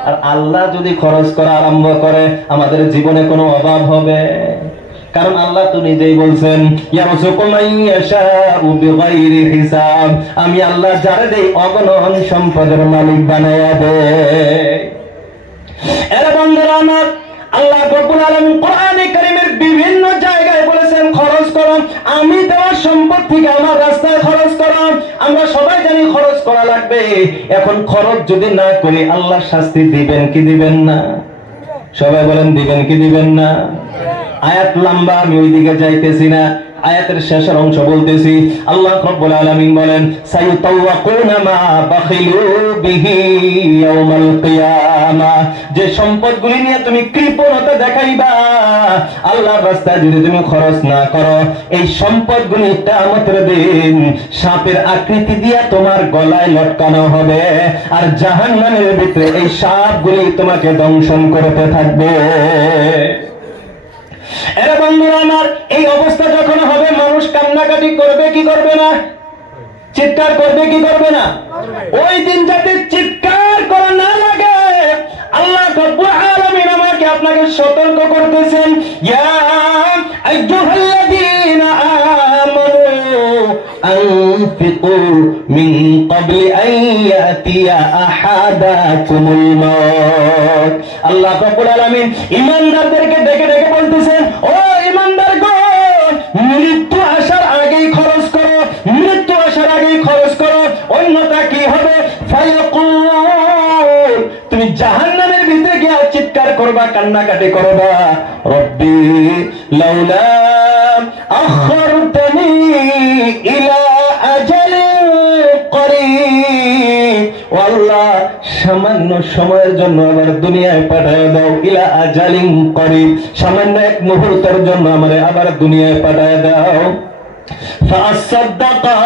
আর আল্লাহ যদি খরচ করা আরম্ভ করে, আমাদের জীবনে কোনো অভাব হবে? কারণ আল্লাহ তো নিজেই বলছেন ইয়ারযুকু মান ইয়াশাউ বিগাইরি হিসাব। আমি আল্লাহ যারে দেই অগণন সম্পদের মালিক বানায়া দেই। এর বন্ধুরা আমার, আল্লাহ রাব্বুল আলামিন কোরআনে কারীমের বিভিন্ন জায়গায় বলেছেন খরচ করো, আমি দেওয়ার সম্পদ থেকে আমার রাস্তায় খরচ করো। আমরা সবাই জানি খরচ করা লাগবে। এখন খরচ যদি না করি আল্লাহ শাস্তি দিবেন কি দিবেন না? সবাই বলেন দিবেন কি দিবেন না? আয়াত লম্বা, আমি ওইদিকে যাইতেছি না। আয়াতের শেষের অংশ বলতেছি। আল্লাহ রাব্বুল আলামিন বলেন সায়ুতাওয়াকুনা মা বাখিলু বিহি ইয়াউমাল কিয়ামা। যে সম্পদগুলি নিয়ে তুমি কৃপণতা দেখাইবা, আল্লাহর রাস্তায় যদি তুমি খরচ না করো, এই সম্পদগুলি কিয়ামতের দিন সাপের আকৃতি দিয়ে তোমার গলায় লটকানো হবে, আর জাহান্নামের ভিতরে এই সাপগুলি তোমাকে দংশন করতে থাকবে। এরা বন্ধুরা আমার, এই অবস্থা যখন হবে মানুষ কান্নাকাটি করবে কি করবে না? চিৎকার করবে কি করবে না? ওই দিন যাতে চিৎকার করা না লাগে, আল্লাহ রাব্বুল আলামিন আমাকে আপনাকে সতর্ক করতেছেন। ইয়া আইয়ুহাল্লাযীনা আমানু আনফিকু মিন ক্বাবলি আন ইয়াতিয়া আহাদাকুমুল মাউত। আল্লাহ রাব্বুল আলামিন ঈমানদারদেরকে ডেকে ডেকে বলতেছেন, ও ঈমানদারগণ, মৃত্যু আসার আগেই খরচ করো, মৃত্যু আসার আগেই খরচ করো, অন্যথা কি হবে? ফায়াকুল, তুমি জাহান্নামের ভিতরে গিয়ে চিৎকার করবা, কান্নাকাটি করবা, রব্বি লাউলা আখরতনি ইলা আজালিন করিব। ও আল্লাহ, সামান্য সময়ের জন্য আমার দুনিয়ায় পাঠায় দাও। ইলা আজালিন করিব, সামান্য এক মুহূর্তের জন্য আমারে আবার দুনিয়ায় পাঠায় দাও। ফাসাদাকা,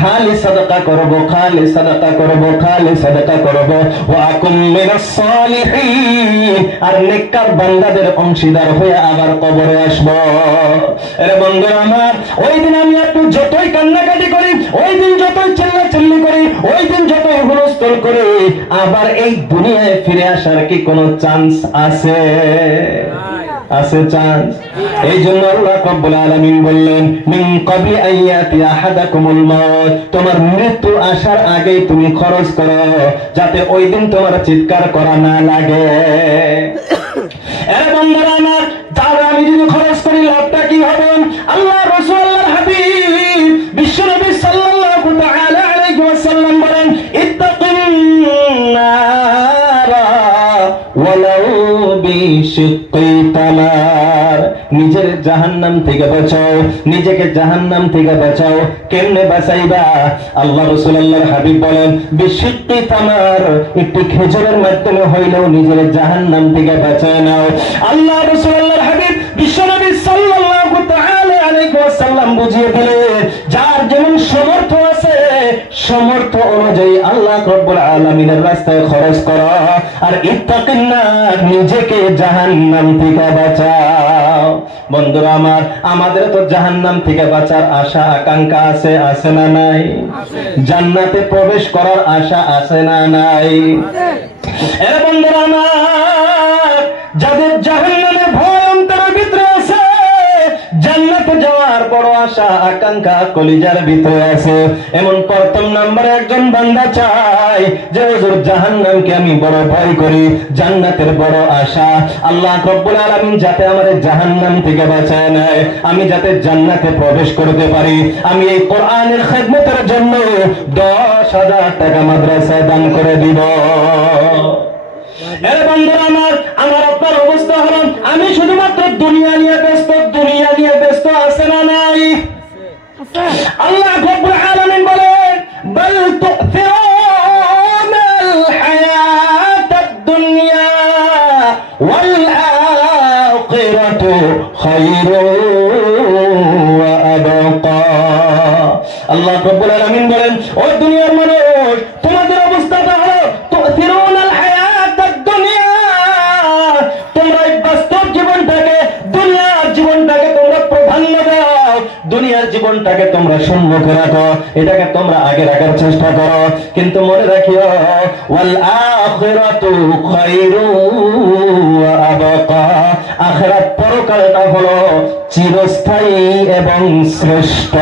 খালি সাদাকা করব, খালি সাদাকা করব, খালি সাদাকা করব। ওয়া আকুম মিনাস সালিহিন, আর নেককার বান্দাদের অংশীদার হয়ে আবার কবরে আসব। আরে বন্ধুরা আমার, ওই দিন আমি একটু যতই কান্নাকাটি করি, ওই দিন যতই চিল্লাচিল্লি করি, ওই দিন যতই হুলস্থুল করি, আবার এই দুনিয়ায় ফিরে আসার কি কোনো চান্স আছে? আছে চান্স? এই জন্য আল্লাহ রাব্বুল আলামিন বললেন মিন ক্বাবলি আইয়াতি আহাদাকুমুল মাউত, তোমার মৃত্যু আসার আগেই তুমি খরচ করো, যাতে ওই দিন তোমার চিৎকার করা না লাগে। এর বন্ধুরা আমার, তাহলে আমি যদি খরচ করি লাভটা কি হবে? আল্লাহ রাসূল আল্লাহর হাবিব বিশ্বনবী সাল্লাল্লাহু তাআলা আলাইহি ওয়াসাল্লাম বলেন ইত্তাকিন নারা ওয়ালাউ বিশিক্কি তামার। নিজের জাহান্নাম থেকে বাঁচাও, নিজেকে জাহান্নাম থেকে বাঁচাও। কেমনে বাঁচাইবা? আল্লাহ রাসূল আল্লাহর হাবিব বলেন বিশিক্কি তামার, একটি খেজুরের মাধ্যমে হইলেও নিজের জাহান্নাম থেকে বাঁচায় নাও। আল্লাহ রাসূল আল্লাহর হাবিব বিশ্বনবী সাল্লাল্লাহু তাআলা আলাইহি ওয়াসাল্লাম বুঝিয়ে দিলেন, যার যেমন সামর্থ্য আছে সমর্থ অনুযায়ী আল্লাহ রাব্বুল আলামিনের রাস্তায় খরচ করো। আর ইত্তাকিন্নার, নিজেকে জাহান্নাম থেকে বাঁচাও। বন্ধুরা আমার, আমাদের তো জাহান্নাম থেকে বাঁচার আশা আকাঙ্ক্ষা আছে, আছে না নাই? জান্নাতে প্রবেশ করার আশা আছে না নাই? এর বন্ধুরা আমার, যাদের জাহান্নামে ভয় অন্তরের ভিতরে আছে, জান্নাতে যাওয়ার বড় আশা আকাঙ্ক্ষা কলিজার ভিতরে আছে, এমন প্রথম নম্বরে একজন বান্দা চাই যে হুজুর জাহান্নামকে আমি বড় ভয় করি, জান্নাতের বড় আশা। আল্লাহ রাব্বুল আলামিন যাতে আমাদের জাহান্নাম থেকে বাঁচায় নেয়, আমি যাতে জান্নাতে প্রবেশ করতে পারি, আমি এই কোরআনের খেদমতের জন্য 10,000 টাকা মাদ্রাসায় দান করে দিব। এর বন্ধুরা আমার, আমার আপনার অবস্থা হলো আমি শুধুমাত্র দুনিয়া নিয়ে ব্যস্ত, দুনিয়া নিয়ে ব্যস্ত আছে না নাই? আল্লাহ রাব্বুল আলামিন বলেন, বাল তু'থিরুনাল হায়াতাদ দুনিয়া ওয়াল আখিরাতু খায়রুন ওয়া আবকা। আল্লাহ রাব্বুল আলামিন বলেন, ও দুনিয়ার মানুষ, তোমাদের অবস্থাটা হলো তু'থিরুনাল হায়াতাদ দুনিয়া, তোমরা এই বাস্তব জীবনটাকে, দুনিয়ার জীবনটাকে তোমরা প্রাধান্য দাও, দুনিয়ার জীবনটাকে তোমরা সম্মুখে রাখো, এটাকে তোমরা আগে রাখার চেষ্টা করো। কিন্তু মনে রাখিও, ওয়াল আখিরাতু খায়রুন ওয়া আবকা, আখিরাত পরকালটা হলো চিরস্থায়ী এবং শ্রেষ্ঠ।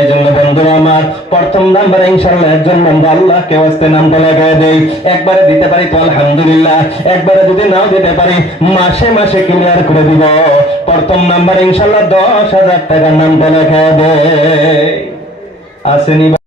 এই জন্য বন্ধুরা আমার, প্রথম নাম্বারে ইনশাআল্লাহ একজন বান্দা আল্লাহকে ওয়াস্তে নামটা লাগায় দেই। একবারে দিতে পারি তো আলহামদুলিল্লাহ, একবারে যদি নাও দিতে পারি মাসে মাসে ক্লিয়ার করে দিব। প্রথম নাম্বারে ইনশাআল্লাহ 10,000 টাকার নামটা লাগায় দেই। আসেনি?